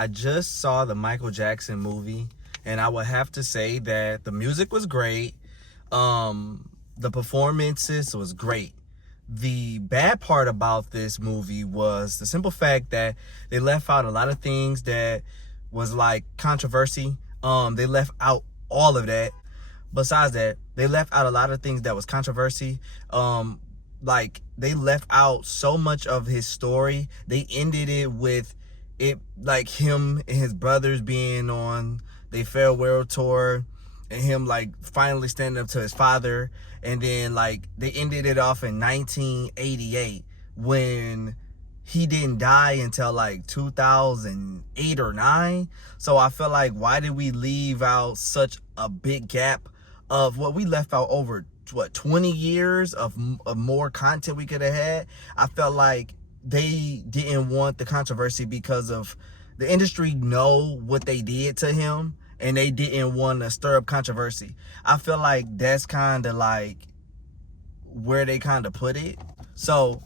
I just saw the Michael Jackson movie, and I would have to say that the music was great. The performances was great. The bad part about this movie was the simple fact that they left out a lot of things that was like controversy. They left out all of that. Besides that, they left out a lot of things that was controversy. Like they left out so much of his story. They ended it with it like him and his brothers being on their farewell tour and him like finally standing up to his father, and then like they ended it off in 1988 when he didn't die until like 2008 or 9. So I feel like, why did we leave out such a big gap of what we left out over 20 years of more content we could have had? I felt like they didn't want the controversy because of the industry know what they did to him, and they didn't want to stir up controversy. I feel like that's kind of like where they kind of put it. So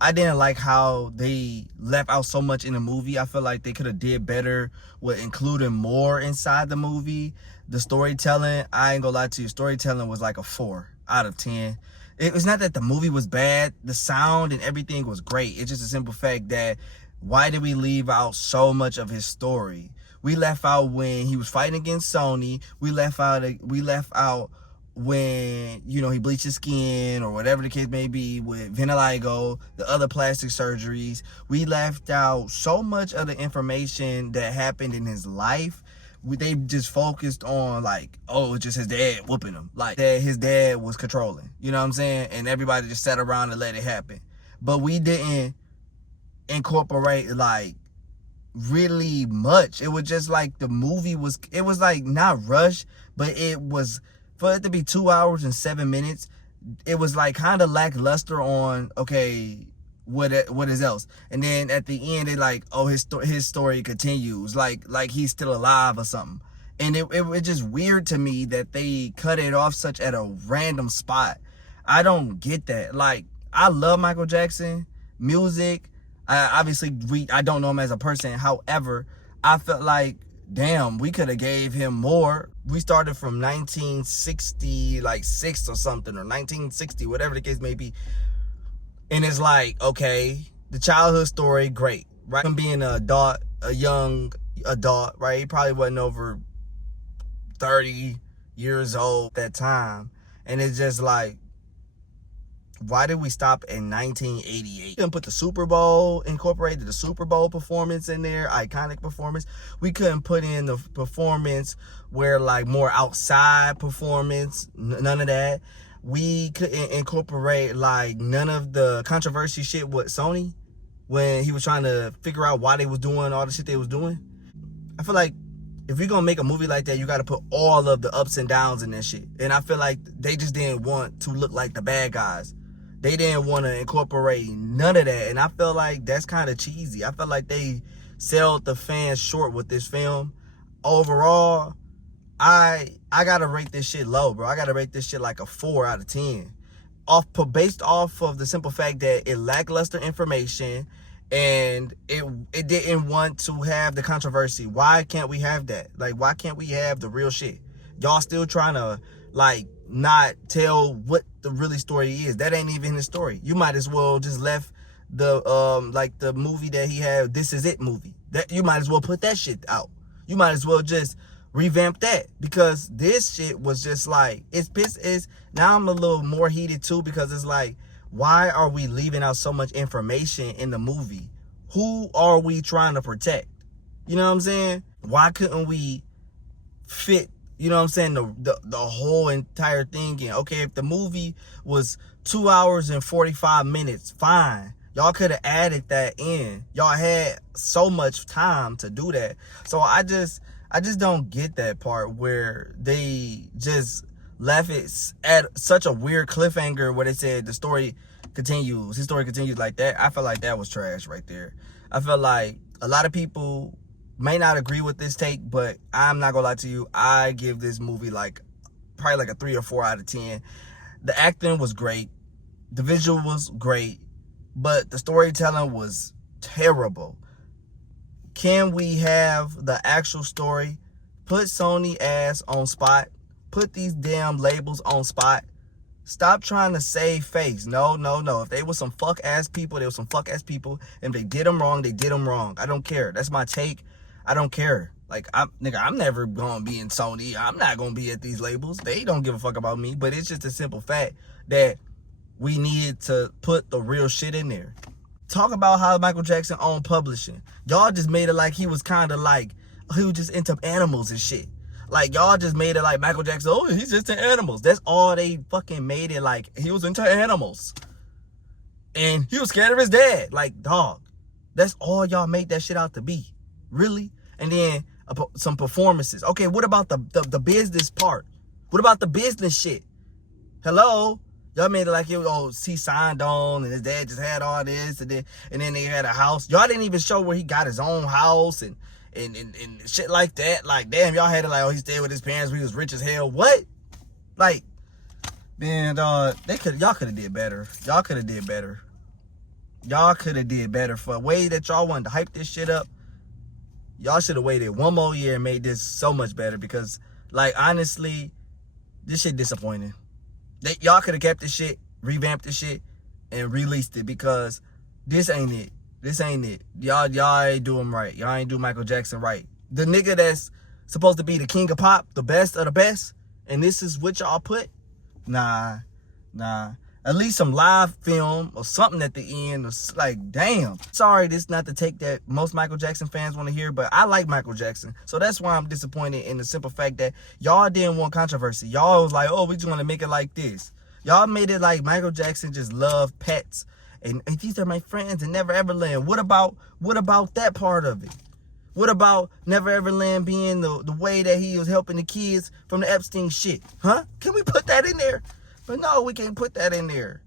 I didn't like how they left out so much in the movie. I feel like they could have did better with including more inside the movie. The storytelling, I ain't gonna lie to you, storytelling was like a 4 out of 10. It was not that the movie was bad. The sound and everything was great. It's just a simple fact that, why did we leave out so much of his story? We left out when he was fighting against Sony. We left out when, you know, he bleached his skin or whatever the case may be with vitiligo, the other plastic surgeries. We left out so much of the information that happened in his life. They just focused on like, oh, it's just his dad whooping him. Like that his dad was controlling, you know what I'm saying? And everybody just sat around and let it happen. But we didn't incorporate like really much. It was just like the movie was, it was like not rushed, but it was, for it to be 2 hours and 7 minutes, it was like kind of lackluster on, okay, what is else? And then at the end, it like, oh, his story continues, like he's still alive or something. And it was just weird to me that they cut it off such at a random spot. I don't get that. Like, I love Michael Jackson music. Obviously, I don't know him as a person. However, I felt like, damn, we could have gave him more. We started from 1960, like 6 or something, or 1960, whatever the case may be. And it's like, okay, the childhood story, great, right? Him being an adult, a young adult, right? He probably wasn't over 30 years old at that time. And it's just like, why did we stop in 1988? Couldn't put the Super Bowl, incorporated the Super Bowl performance in there, iconic performance. We couldn't put in the performance where like more outside performance, none of that. We couldn't incorporate like none of the controversy shit with Sony when he was trying to figure out why they was doing all the shit they was doing. I feel like if you're gonna make a movie like that, you gotta put all of the ups and downs in that shit. And I feel like they just didn't want to look like the bad guys. They didn't want to incorporate none of that. And I feel like that's kind of cheesy. I feel like they sold the fans short with this film. Overall, I gotta rate this shit low, bro. I gotta rate this shit like a 4 out of 10. Based off of the simple fact that it lackluster information and it didn't want to have the controversy. Why can't we have that? Like, why can't we have the real shit? Y'all still trying to like not tell what the really story is. That ain't even his story. You might as well just left the like the movie that he had, This Is It movie. That you might as well put that shit out. You might as well just revamp that, because this shit was just like, it's now I'm a little more heated too, because it's like, why are we leaving out so much information in the movie? Who are we trying to protect? You know what I'm saying? Why couldn't we fit, you know what I'm saying, the whole entire thing in? Okay, if the movie was 2 hours and 45 minutes, fine. Y'all could have added that in. Y'all had so much time to do that. So I just don't get that part where they just left it at such a weird cliffhanger where they said the story continues. His story continues like that. I feel like that was trash right there. I feel like a lot of people may not agree with this take, but I'm not gonna lie to you. I give this movie like probably like a 3 or 4 out of 10. The acting was great. The visual was great, but the storytelling was terrible. Can we have the actual story? Put Sony ass on spot. Put these damn labels on spot. Stop trying to save face. No. If they were some fuck ass people, they were some fuck ass people. And if they did them wrong, they did them wrong. I don't care. That's my take. I don't care. Like, I'm never gonna be in Sony. I'm not gonna be at these labels. They don't give a fuck about me. But it's just a simple fact that we needed to put the real shit in there. Talk about how Michael Jackson owned publishing. Y'all just made it like he was kind of like, he was just into animals and shit. Like, y'all just made it like Michael Jackson, oh, he's just into animals. That's all they fucking made it like. He was into animals. And he was scared of his dad. Like, dog. That's all y'all made that shit out to be. Really? And then some performances. Okay, what about the business part? What about the business shit? Hello? Y'all made it like it was, he signed on and his dad just had all this and then they had a house. Y'all didn't even show where he got his own house and shit like that. Like, damn, y'all had it like, oh, he stayed with his parents when he was rich as hell. What? Like, man, y'all could have did better. Y'all could have did better. Y'all could have did better. For a way that y'all wanted to hype this shit up, y'all should have waited one more year and made this so much better. Because, like, honestly, this shit disappointing. Y'all could have kept this shit, revamped this shit, and released it, because this ain't it. This ain't it. Y'all ain't do him right. Y'all ain't do Michael Jackson right. The nigga that's supposed to be the king of pop, the best of the best, and this is what y'all put? Nah. At least some live film or something at the end. Like, damn. Sorry, this is not the take that most Michael Jackson fans want to hear, but I like Michael Jackson. So that's why I'm disappointed in the simple fact that y'all didn't want controversy. Y'all was like, oh, we just want to make it like this. Y'all made it like Michael Jackson just loved pets. And these are my friends and Never Ever Land. What about that part of it? What about Never Ever Land being the way that he was helping the kids from the Epstein shit? Huh? Can we put that in there? But no, we can't put that in there.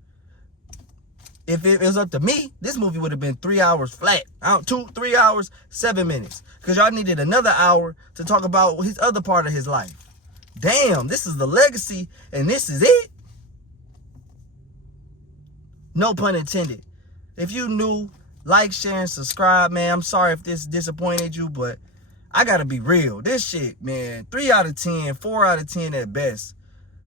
If it was up to me, this movie would have been 3 hours flat. 3 hours, 7 minutes. Because y'all needed another hour to talk about his other part of his life. Damn, this is the legacy and this is it? No pun intended. If you new, like, share, and subscribe, man. I'm sorry if this disappointed you, but I gotta be real. This shit, man, 3 out of 10, 4 out of 10 at best.